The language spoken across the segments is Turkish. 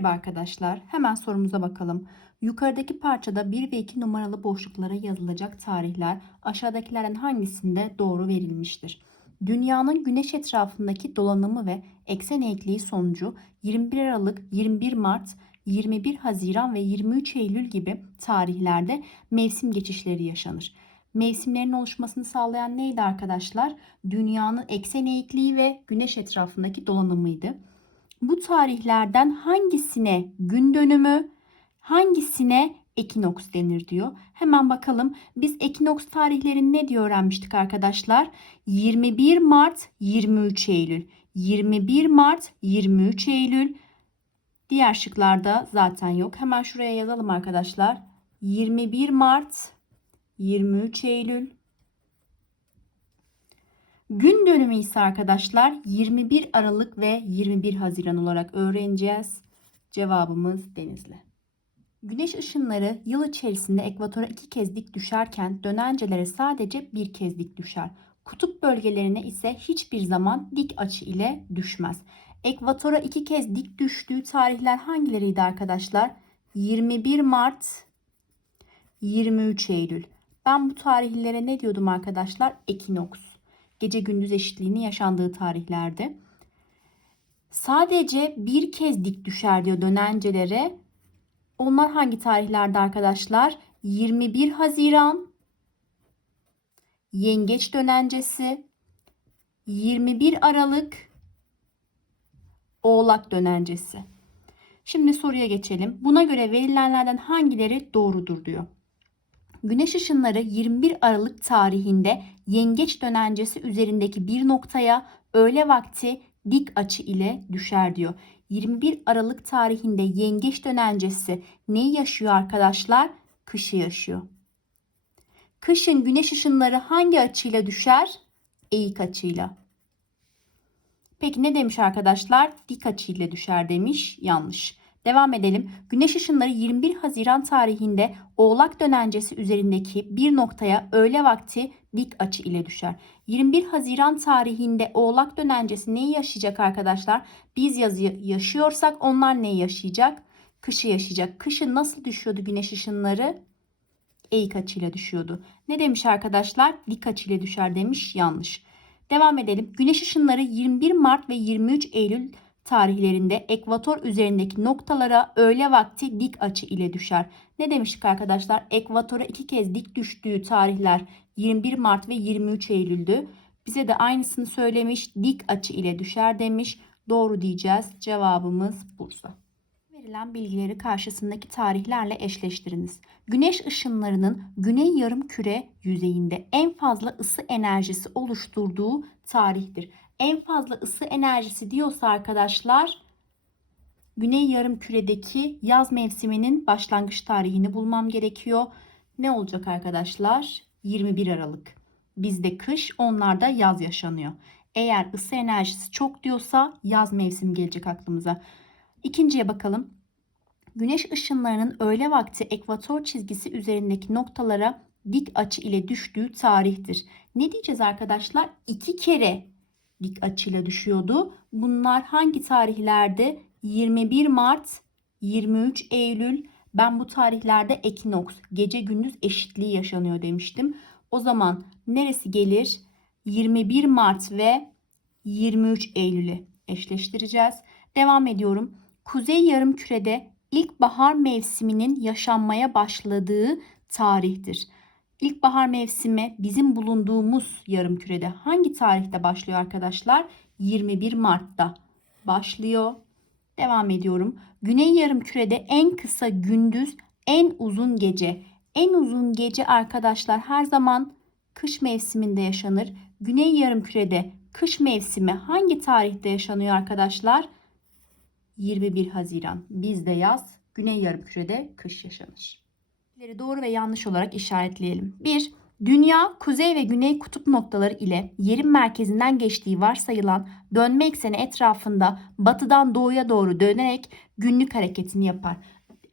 Merhaba arkadaşlar. Hemen sorumuza bakalım. Yukarıdaki parçada 1 ve 2 numaralı boşluklara yazılacak tarihler aşağıdakilerden hangisinde doğru verilmiştir? Dünyanın güneş etrafındaki dolanımı ve eksen eğikliği sonucu 21 Aralık, 21 Mart, 21 Haziran ve 23 Eylül gibi tarihlerde mevsim geçişleri yaşanır. Mevsimlerin oluşmasını sağlayan neydi arkadaşlar? Dünyanın eksen eğikliği ve güneş etrafındaki dolanımıydı. Bu tarihlerden hangisine gün dönümü, hangisine ekinoks denir diyor. Hemen bakalım. Biz ekinoks tarihlerini ne diye öğrenmiştik arkadaşlar? 21 Mart, 23 Eylül. 21 Mart, 23 Eylül. Diğer şıklarda zaten yok. Hemen şuraya yazalım arkadaşlar. 21 Mart, 23 Eylül. Gün dönümü ise arkadaşlar 21 Aralık ve 21 Haziran olarak öğreneceğiz. Cevabımız Denizli. Güneş ışınları yıl içerisinde ekvatora iki kez dik düşerken dönencelere sadece bir kez dik düşer. Kutup bölgelerine ise hiçbir zaman dik açı ile düşmez. Ekvatora iki kez dik düştüğü tarihler hangileriydi arkadaşlar? 21 Mart, 23 Eylül. Ben bu tarihlere ne diyordum arkadaşlar? Ekinoks gece gündüz eşitliğinin yaşandığı tarihlerde. Sadece bir kez dik düşer diyor dönencelere. Onlar hangi tarihlerde arkadaşlar? 21 Haziran Yengeç dönencesi 21 Aralık Oğlak dönencesi. Şimdi soruya geçelim. Buna göre verilenlerden hangileri doğrudur diyor. Güneş ışınları 21 Aralık tarihinde yengeç dönencesi üzerindeki bir noktaya öğle vakti dik açı ile düşer diyor. 21 Aralık tarihinde yengeç dönencesi neyi yaşıyor arkadaşlar? Kışı yaşıyor. Kışın güneş ışınları hangi açıyla düşer? Eğik açıyla. Peki ne demiş arkadaşlar? Dik açıyla düşer demiş. Yanlış. Devam edelim. Güneş ışınları 21 Haziran tarihinde Oğlak dönencesi üzerindeki bir noktaya öğle vakti dik açı ile düşer. 21 Haziran tarihinde Oğlak dönencesi neyi yaşayacak arkadaşlar? Biz yazı yaşıyorsak onlar neyi yaşayacak? Kışı yaşayacak. Kışın nasıl düşüyordu güneş ışınları? Eğik açıyla düşüyordu. Ne demiş arkadaşlar? Dik açıyla düşer demiş. Yanlış. Devam edelim. Güneş ışınları 21 Mart ve 23 Eylül tarihlerinde ekvator üzerindeki noktalara öğle vakti dik açı ile düşer. Ne demiştik arkadaşlar? Ekvatora iki kez dik düştüğü tarihler 21 Mart ve 23 Eylül'dü. Bize de aynısını söylemiş. Dik açı ile düşer demiş. Doğru diyeceğiz. Cevabımız Bursa. Verilen bilgileri karşısındaki tarihlerle eşleştiriniz. Güneş ışınlarının güney yarım küre yüzeyinde en fazla ısı enerjisi oluşturduğu tarihtir en fazla ısı enerjisi diyorsa arkadaşlar Güney yarım küredeki yaz mevsiminin başlangıç tarihini bulmam gerekiyor. Ne olacak arkadaşlar? 21 Aralık. Bizde kış, onlarda yaz yaşanıyor. Eğer ısı enerjisi çok diyorsa yaz mevsimi gelecek aklımıza. İkinciye bakalım. Güneş ışınlarının öğle vakti ekvator çizgisi üzerindeki noktalara dik açı ile düştüğü tarihtir. Ne diyeceğiz arkadaşlar? İki kere dik açıyla düşüyordu. Bunlar hangi tarihlerde? 21 Mart, 23 Eylül. Ben bu tarihlerde ekinoks, gece gündüz eşitliği yaşanıyor demiştim. O zaman neresi gelir? 21 Mart ve 23 Eylül'ü eşleştireceğiz. Devam ediyorum. Kuzey yarım kürede ilkbahar mevsiminin yaşanmaya başladığı tarihtir. İlkbahar mevsimi bizim bulunduğumuz yarım kürede hangi tarihte başlıyor arkadaşlar? 21 Mart'ta başlıyor. Devam ediyorum. Güney yarım kürede en kısa gündüz, en uzun gece. En uzun gece arkadaşlar her zaman kış mevsiminde yaşanır. Güney yarım kürede kış mevsimi hangi tarihte yaşanıyor arkadaşlar? 21 Haziran. Bizde yaz, güney yarım kürede kış yaşanır doğru ve yanlış olarak işaretleyelim. 1. Dünya kuzey ve güney kutup noktaları ile yerin merkezinden geçtiği varsayılan dönme ekseni etrafında batıdan doğuya doğru dönerek günlük hareketini yapar.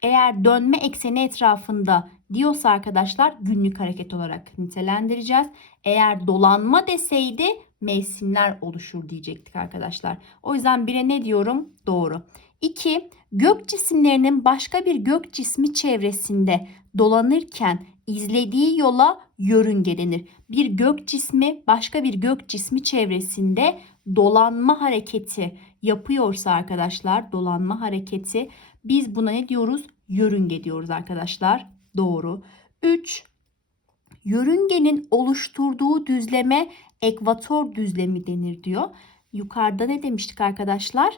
Eğer dönme ekseni etrafında diyorsa arkadaşlar günlük hareket olarak nitelendireceğiz. Eğer dolanma deseydi mevsimler oluşur diyecektik arkadaşlar. O yüzden bire ne diyorum? Doğru. 2. Gök cisimlerinin başka bir gök cismi çevresinde dolanırken izlediği yola yörünge denir. Bir gök cismi başka bir gök cismi çevresinde dolanma hareketi yapıyorsa arkadaşlar dolanma hareketi biz buna ne diyoruz? Yörünge diyoruz arkadaşlar. Doğru. 3. Yörüngenin oluşturduğu düzleme ekvator düzlemi denir diyor. Yukarıda ne demiştik arkadaşlar?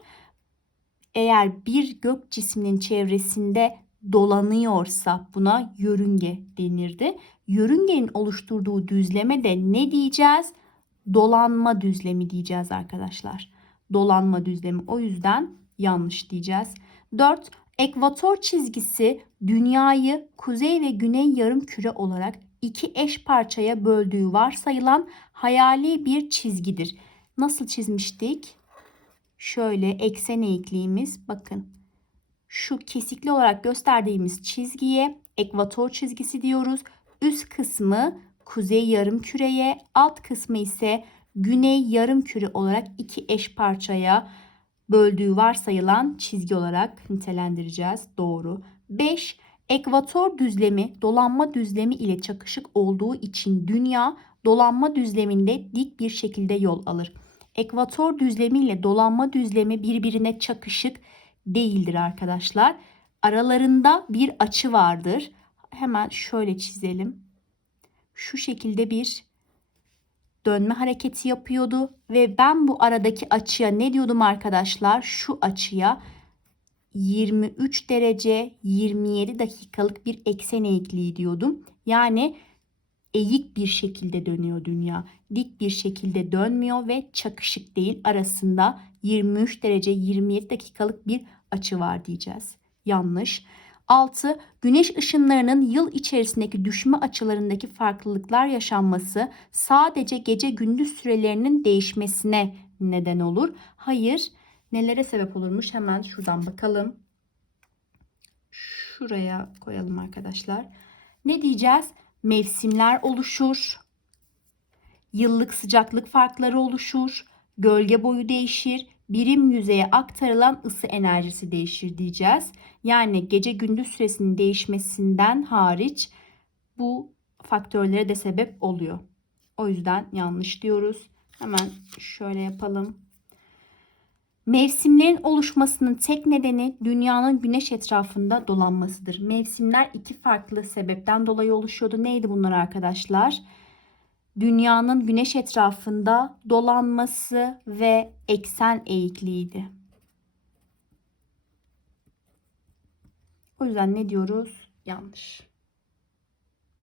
Eğer bir gök cisminin çevresinde dolanıyorsa buna yörünge denirdi. Yörüngenin oluşturduğu düzleme de ne diyeceğiz? Dolanma düzlemi diyeceğiz arkadaşlar. Dolanma düzlemi. O yüzden yanlış diyeceğiz. 4. Ekvator çizgisi dünyayı kuzey ve güney yarım küre olarak iki eş parçaya böldüğü varsayılan hayali bir çizgidir. Nasıl çizmiştik? Şöyle eksen eğikliğimiz bakın. Şu kesikli olarak gösterdiğimiz çizgiye ekvator çizgisi diyoruz. Üst kısmı kuzey yarım küreye, alt kısmı ise güney yarım küre olarak iki eş parçaya böldüğü varsayılan çizgi olarak nitelendireceğiz. Doğru. 5. Ekvator düzlemi dolanma düzlemi ile çakışık olduğu için dünya dolanma düzleminde dik bir şekilde yol alır. Ekvator düzlemi ile dolanma düzlemi birbirine çakışık değildir arkadaşlar. Aralarında bir açı vardır. Hemen şöyle çizelim. Şu şekilde bir dönme hareketi yapıyordu ve ben bu aradaki açıya ne diyordum arkadaşlar? Şu açıya 23 derece 27 dakikalık bir eksen eğikliği diyordum. Yani eğik bir şekilde dönüyor dünya. Dik bir şekilde dönmüyor ve çakışık değil. Arasında 23 derece 27 dakikalık bir açı var diyeceğiz. Yanlış. 6. Güneş ışınlarının yıl içerisindeki düşme açılarındaki farklılıklar yaşanması sadece gece gündüz sürelerinin değişmesine neden olur. Hayır. Nelere sebep olurmuş? Hemen şuradan bakalım. Şuraya koyalım arkadaşlar. Ne diyeceğiz? Mevsimler oluşur. Yıllık sıcaklık farkları oluşur. Gölge boyu değişir. Birim yüzeye aktarılan ısı enerjisi değişir diyeceğiz. Yani gece gündüz süresinin değişmesinden hariç bu faktörlere de sebep oluyor. O yüzden yanlış diyoruz. Hemen şöyle yapalım. Mevsimlerin oluşmasının tek nedeni dünyanın güneş etrafında dolanmasıdır. Mevsimler iki farklı sebepten dolayı oluşuyordu. Neydi bunlar arkadaşlar? Dünyanın güneş etrafında dolanması ve eksen eğikliğiydi. O yüzden ne diyoruz? Yanlış.